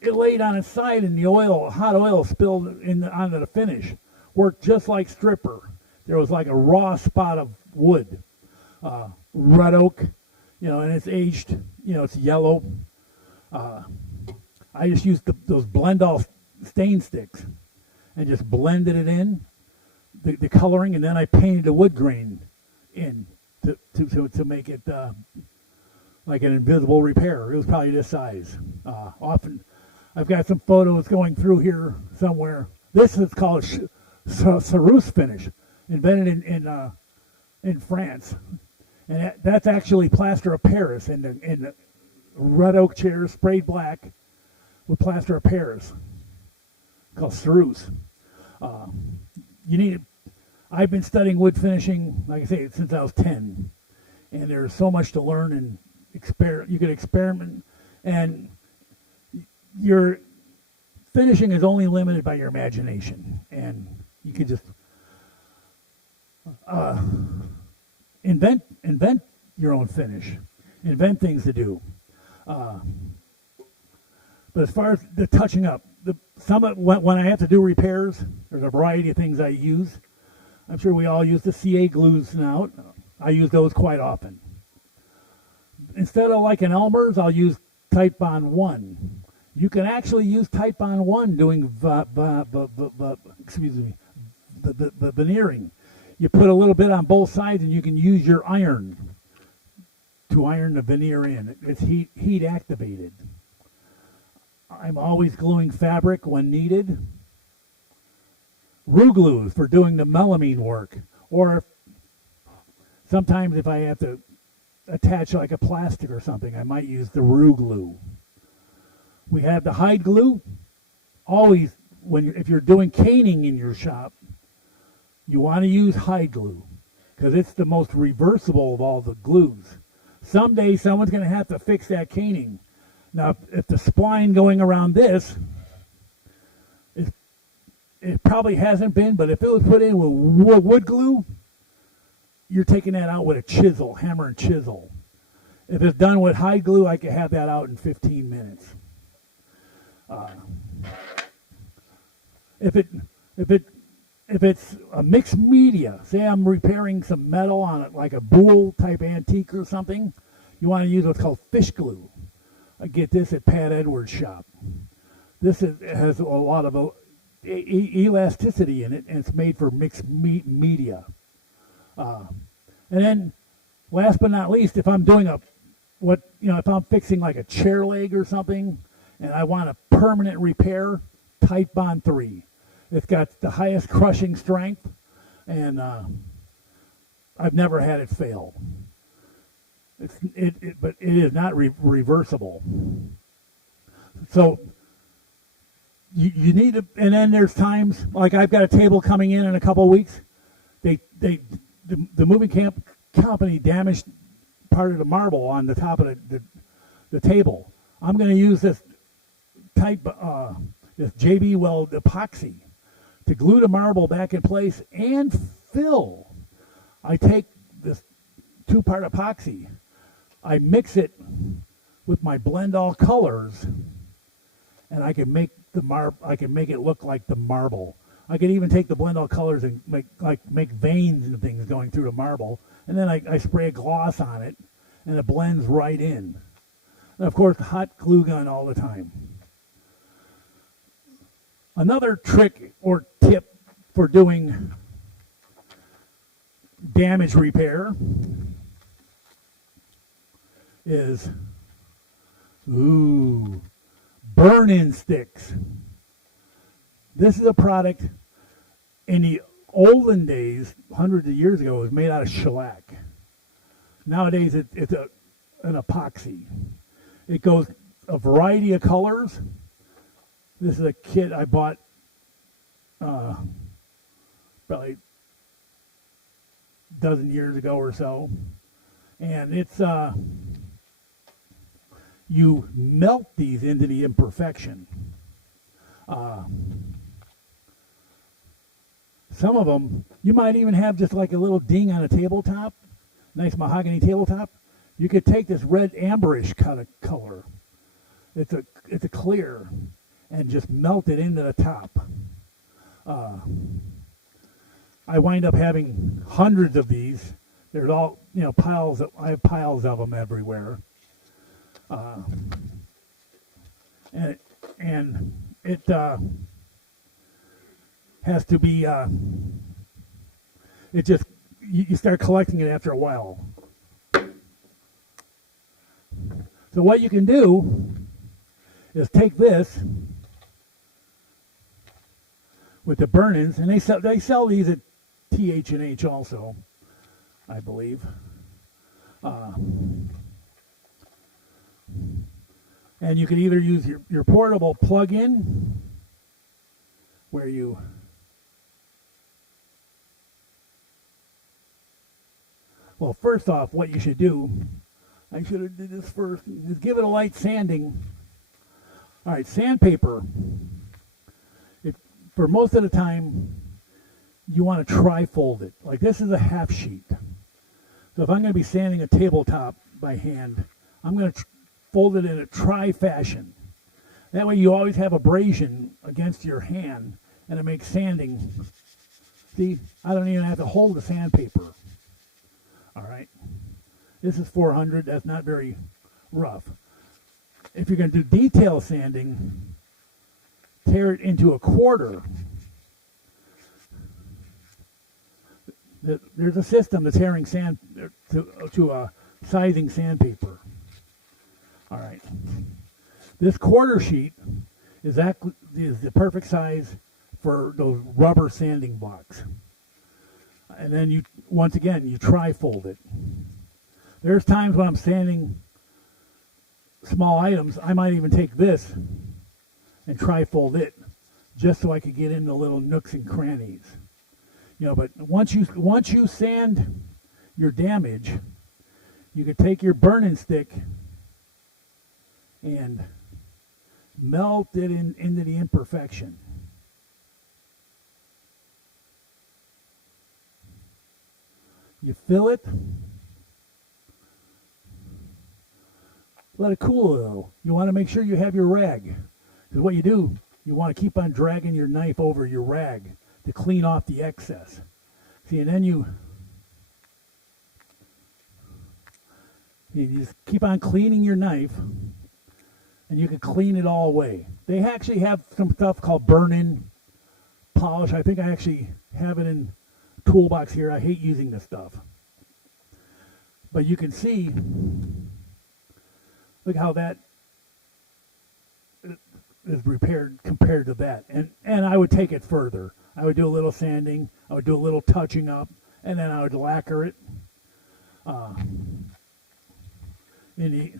laid on its side, and the hot oil spilled onto the finish. Worked just like stripper. There was like a raw spot of wood. red oak, and it's aged, it's yellow. I just used those blend-all stain sticks and just blended it in, the coloring, and then I painted the wood grain in to make it like an invisible repair. It was probably this size. Often, I've got some photos going through here somewhere. This is called a ceruse finish, invented in France, and that's actually plaster of Paris in the red oak chairs sprayed black with plaster of Paris, called ceruse. I've been studying wood finishing, like I say, since I was 10, and there's so much to learn and you can experiment, and your finishing is only limited by your imagination, and you can just invent your own finish, invent things to do. But as far as the touching up, when I have to do repairs, there's a variety of things I use. I'm sure we all use the CA glues now. I use those quite often. Instead of like an Elmer's, I'll use Type Bond 1. You can actually use Type Bond 1 doing the veneering. You put a little bit on both sides, and you can use your iron to iron the veneer in. It's heat activated. I'm always gluing fabric when needed. Roux glues for doing the melamine work, or sometimes if I have to attach like a plastic or something, I might use the roux glue. We have the hide glue. Always, if you're doing caning in your shop, you want to use hide glue because it's the most reversible of all the glues. Someday someone's going to have to fix that caning. Now, if the spline going around this, it probably hasn't been, but if it was put in with wood glue, you're taking that out with a chisel, hammer and chisel. If it's done with hide glue, I can have that out in 15 minutes. If it's a mixed media, say I'm repairing some metal on it, like a Boule type antique or something, you want to use what's called fish glue. I get this at Pat Edwards' shop. This has a lot of elasticity in it, and it's made for mixed media. And then, last but not least, if I'm doing if I'm fixing like a chair leg or something, and I want a permanent repair, Type Bond 3. It's got the highest crushing strength, and I've never had it fail. But it is not reversible. So you need to, and then there's times like I've got a table coming in a couple of weeks. The moving company damaged part of the marble on the top of the table. I'm going to use this this JB Weld epoxy to glue the marble back in place and fill. I take this 2-part epoxy, I mix it with my blend all colors, and I can make it look like the marble. I can even take the blend all colors and make veins and things going through the marble, and then I spray a gloss on it, and it blends right in. And of course, hot glue gun all the time. Another trick or tip for doing damage repair is burn-in sticks. This is a product in the olden days, hundreds of years ago, it was made out of shellac. Nowadays, it's an epoxy. It goes a variety of colors. This is a kit I bought probably a dozen years ago or so. And it's, you melt these into the imperfection. Some of them, you might even have just like a little ding on a tabletop, nice mahogany tabletop. You could take this red amberish kind of color. It's a clear, and just melt it into the top. I wind up having hundreds of these. There's all, piles. I have piles of them everywhere. And it has to be, it just, you start collecting it after a while. So what you can do is take this with the burn-ins, and they sell these at TH&H also, I believe. And you can either use your portable plug-in, where you well, first off, what you should do, I should have did this first, is give it a light sanding. All right, sandpaper. For most of the time, you want to tri-fold it. Like this is a half sheet. So if I'm going to be sanding a tabletop by hand, I'm going to fold it in a tri-fashion. That way you always have abrasion against your hand, and it makes sanding. See, I don't even have to hold the sandpaper. All right. This is 400. That's not very rough. If you're going to do detail sanding, tear it into a quarter. There's a system that's tearing sand to a sizing sandpaper. All right. This quarter sheet is the perfect size for those rubber sanding blocks. And then once again, you tri-fold it. There's times when I'm sanding small items, I might even take this and tri-fold it just so I could get into little nooks and crannies. But once you sand your damage, you could take your burning stick and melt it into the imperfection. You fill it. Let it cool though. You want to make sure you have your rag. Because what you do, you want to keep on dragging your knife over your rag to clean off the excess. See, and then you just keep on cleaning your knife, and you can clean it all away. They actually have some stuff called burn-in polish. I think I actually have it in a toolbox here. I hate using this stuff. But you can see, look how that is repaired compared to that. And I would take it further. I would do a little sanding, I would do a little touching up, and then I would lacquer it. In the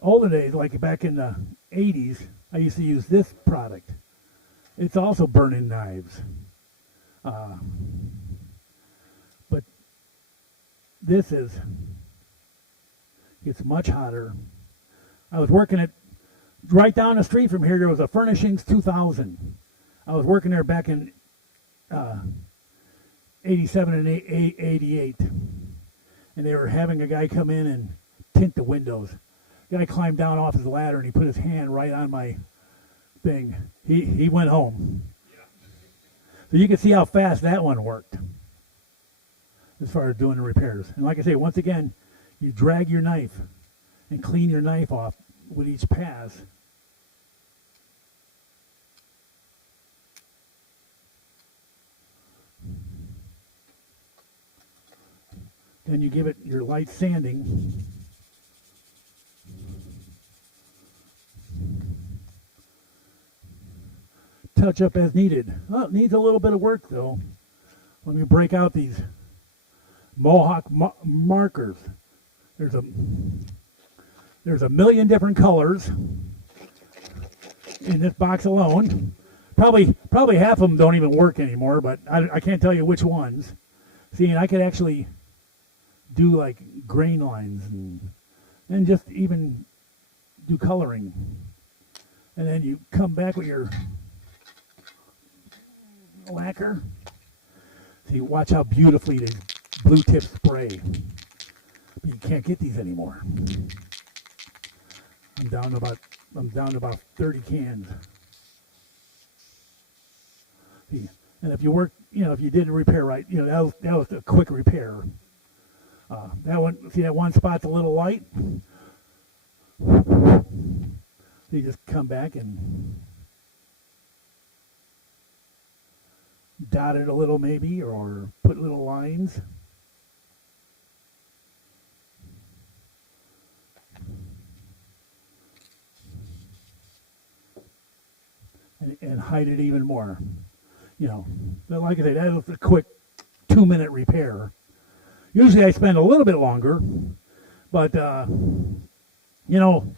olden days, like back in the 80s, I used to use this product. It's also burning knives. But this it's much hotter. I was working at, right down the street from here, there was a Furnishings 2000. I was working there back in 87 and 88. And they were having a guy come in and tint the windows. The guy climbed down off his ladder and he put his hand right on my thing. He went home. So you can see how fast that one worked as far as doing the repairs. And like I say, once again, you drag your knife and clean your knife off with each pass. Then you give it your light sanding. Touch up as needed. Oh, it needs a little bit of work though. Let me break out these Mohawk markers. There's a million different colors in this box alone. Probably half of them don't even work anymore, but I can't tell you which ones. See, and I could actually do like grain lines and just even do coloring. And then you come back with your lacquer. See, watch how beautifully they blue tip spray. But you can't get these anymore. I'm down to about 30 cans. See, and if you work, if you did a repair right, that was a quick repair. That one, see that one spot's a little light? You just come back and dot it a little maybe, or put little lines. And hide it even more. You know, but like I said, that was a quick 2-minute repair. Usually I spend a little bit longer, but you know,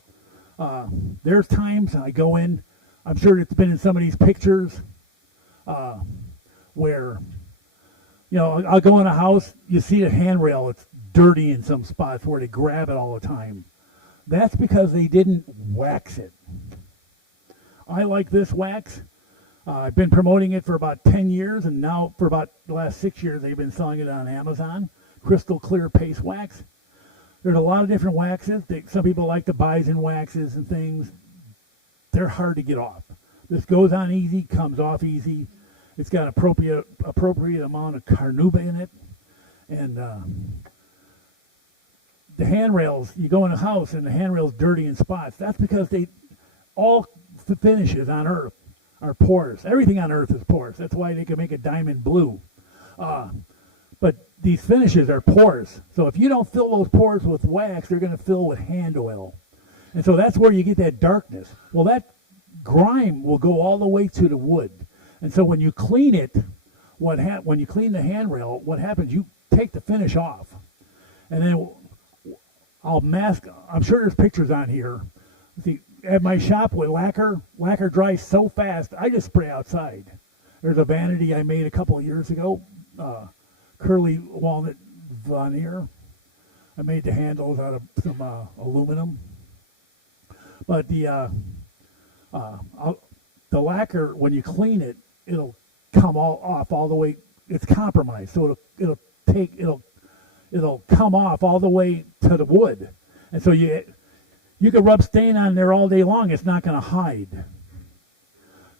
there's times I go in, I'm sure it's been in some of these pictures, where, you know, I'll go in a house, you see a handrail, it's dirty in some spots where they grab it all the time. That's because they didn't wax it. I like this wax. I've been promoting it for about 10 years, and now for about the last 6 years, they've been selling it on Amazon. Crystal clear paste wax. There's a lot of different waxes. Some people like the bison waxes and things. They're hard to get off. This goes on easy, comes off easy. It's got appropriate amount of carnauba in it. And the handrails, you go in a house and the handrail's dirty in spots. That's because all the finishes on Earth are porous. Everything on Earth is porous. That's why they can make a diamond blue. But these finishes are porous. So if you don't fill those pores with wax, they're going to fill with hand oil. And so that's where you get that darkness. Well, that grime will go all the way to the wood. And so when you clean it, when you clean the handrail, what happens, you take the finish off. And then I'll mask, I'm sure there's pictures on here. See, at my shop with lacquer dries so fast, I just spray outside. There's a vanity I made a couple of years ago, curly walnut veneer. I made the handles out of some aluminum. But the lacquer, when you clean it, it'll come all off all the way. It's compromised, so it'll come off all the way to the wood, and so you could rub stain on there all day long. It's not going to hide.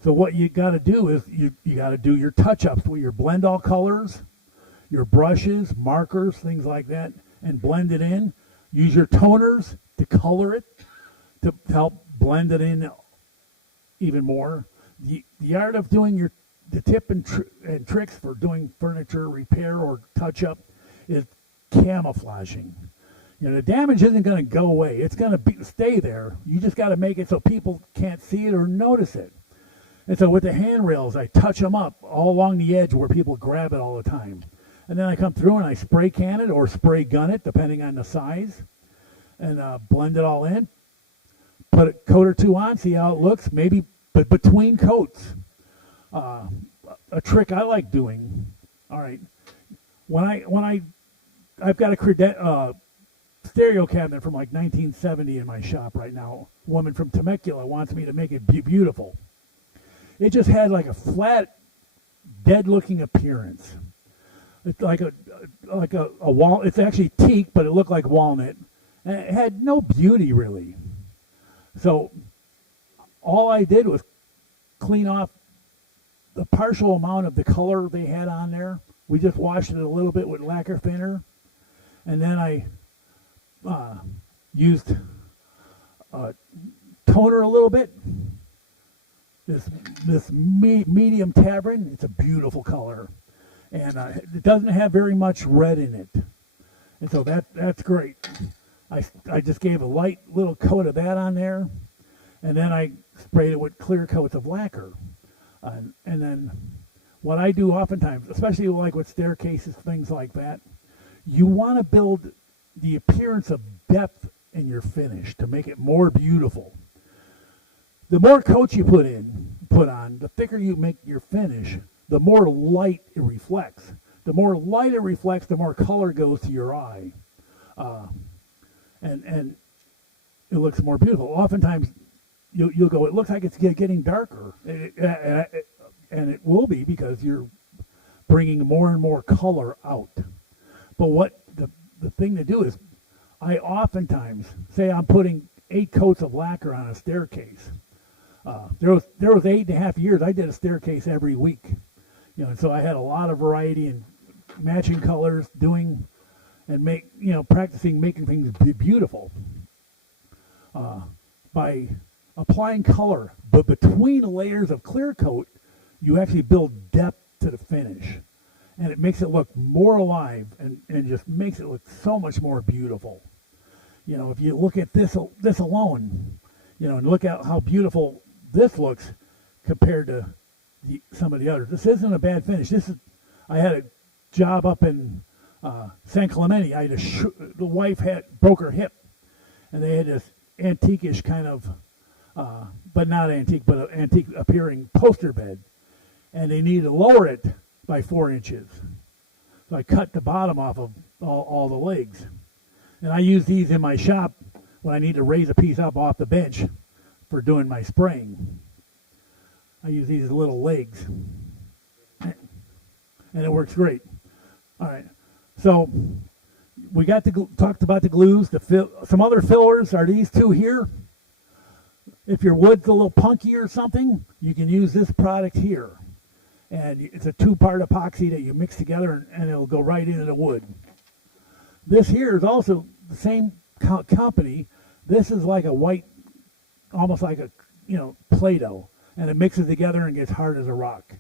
So what you got to do is you got to do your touch-ups with your blend all colors, your brushes, markers, things like that, and blend it in. Use your toners to color it, to help blend it in even more. The art of doing the tip and tricks for doing furniture repair or touch-up is camouflaging. You know, the damage isn't going to go away. It's going to stay there. You just got to make it so people can't see it or notice it. And so with the handrails, I touch them up all along the edge where people grab it all the time. And then I come through and I spray can it or spray gun it, depending on the size, and blend it all in. Put a coat or two on, see how it looks. Maybe, but between coats, a trick I like doing. All right, I've got a stereo cabinet from like 1970 in my shop right now. A woman from Temecula wants me to make it beautiful. It just had like a flat, dead-looking appearance. It's like a wall. It's actually teak, but it looked like walnut, and it had no beauty really. So all I did was clean off the partial amount of the color they had on there. We just washed it a little bit with lacquer thinner, and then I used toner a little bit. This medium Tabrin. It's a beautiful color, and it doesn't have very much red in it, and so that's great. I just gave a light little coat of that on there, and then I sprayed it with clear coats of lacquer. And then what I do oftentimes, especially like with staircases, things like that, you want to build the appearance of depth in your finish to make it more beautiful. The more coats you put on, the thicker you make your finish, the more light it reflects. The more light it reflects, the more color goes to your eye. And it looks more beautiful. Oftentimes, you'll go, it looks like it's getting darker. And it will be because you're bringing more and more color out. But what the thing to do is, I oftentimes say I'm putting 8 coats of lacquer on a staircase. There was 8.5 years I did a staircase every week. And so I had a lot of variety and matching colors doing, and practicing making things beautiful by applying color. But between layers of clear coat, you actually build depth to the finish. And it makes it look more alive and just makes it look so much more beautiful. If you look at this alone, and look at how beautiful this looks compared to some of the others. This isn't a bad finish. I had a job up in San Clemente. The wife broke her hip, and they had this antique-ish kind of, but not antique, but an antique appearing poster bed, and they needed to lower it by 4 inches. So I cut the bottom off of all the legs, and I use these in my shop when I need to raise a piece up off the bench for doing my spraying. I use these little legs, and it works great. All right, so we talked about the glues. Some other fillers are these two here. If your wood's a little punky or something, you can use this product here. And it's a 2-part epoxy that you mix together, and it'll go right into the wood. This here is also the same company. This is like a white, almost like a Play-Doh, and it mixes together and gets hard as a rock.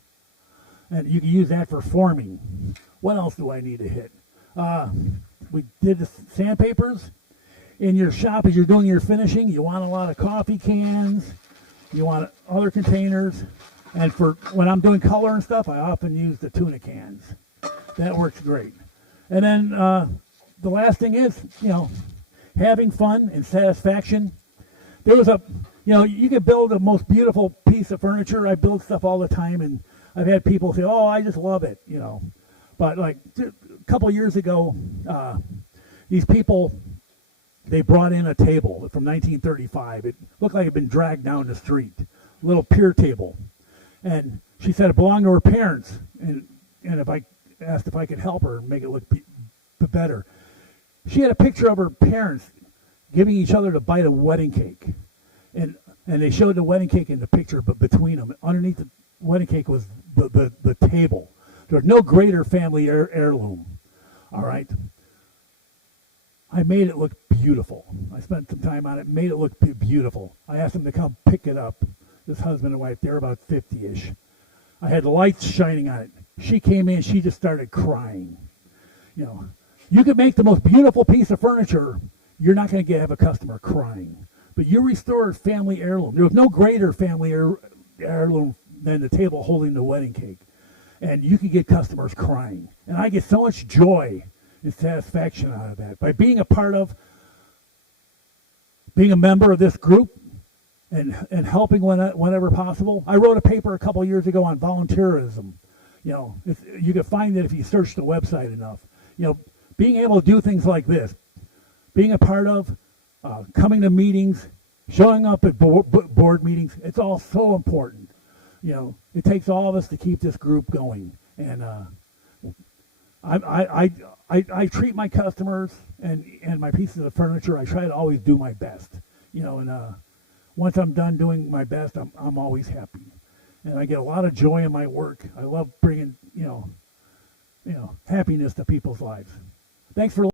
And you can use that for forming. What else do I need to hit? We did the sandpapers. In your shop, as you're doing your finishing, you want a lot of coffee cans. You want other containers. And for when I'm doing color and stuff, I often use the tuna cans. That works great. And then the last thing is, having fun and satisfaction. There was you can build the most beautiful piece of furniture. I build stuff all the time, and I've had people say, "Oh, I just love it," But like a couple years ago, these people, they brought in a table from 1935. It looked like it had been dragged down the street. A little pier table. And she said it belonged to her parents. And if I asked if I could help her make it look better. She had a picture of her parents giving each other the bite of wedding cake. And they showed the wedding cake in the picture, but between them, underneath the wedding cake was the table. There was no greater family heirloom. All right. I made it look beautiful. I spent some time on it, made it look beautiful. I asked them to come pick it up. This husband and wife, they're about 50-ish. I had lights shining on it. She came in, she just started crying. You can make the most beautiful piece of furniture, you're not going to have a customer crying. But you restore family heirloom. There was no greater family heirloom than the table holding the wedding cake. And you can get customers crying. And I get so much joy and satisfaction out of that. By being a member of this group and helping whenever possible. I wrote a paper a couple years ago on volunteerism. You can find it if you search the website enough. Being able to do things like this, being a part of, coming to meetings, showing up at board meetings, it's all so important. It takes all of us to keep this group going. And I treat my customers and my pieces of furniture, I try to always do my best. And once I'm done doing my best, I'm always happy. And I get a lot of joy in my work. I love bringing, happiness to people's lives. Thanks for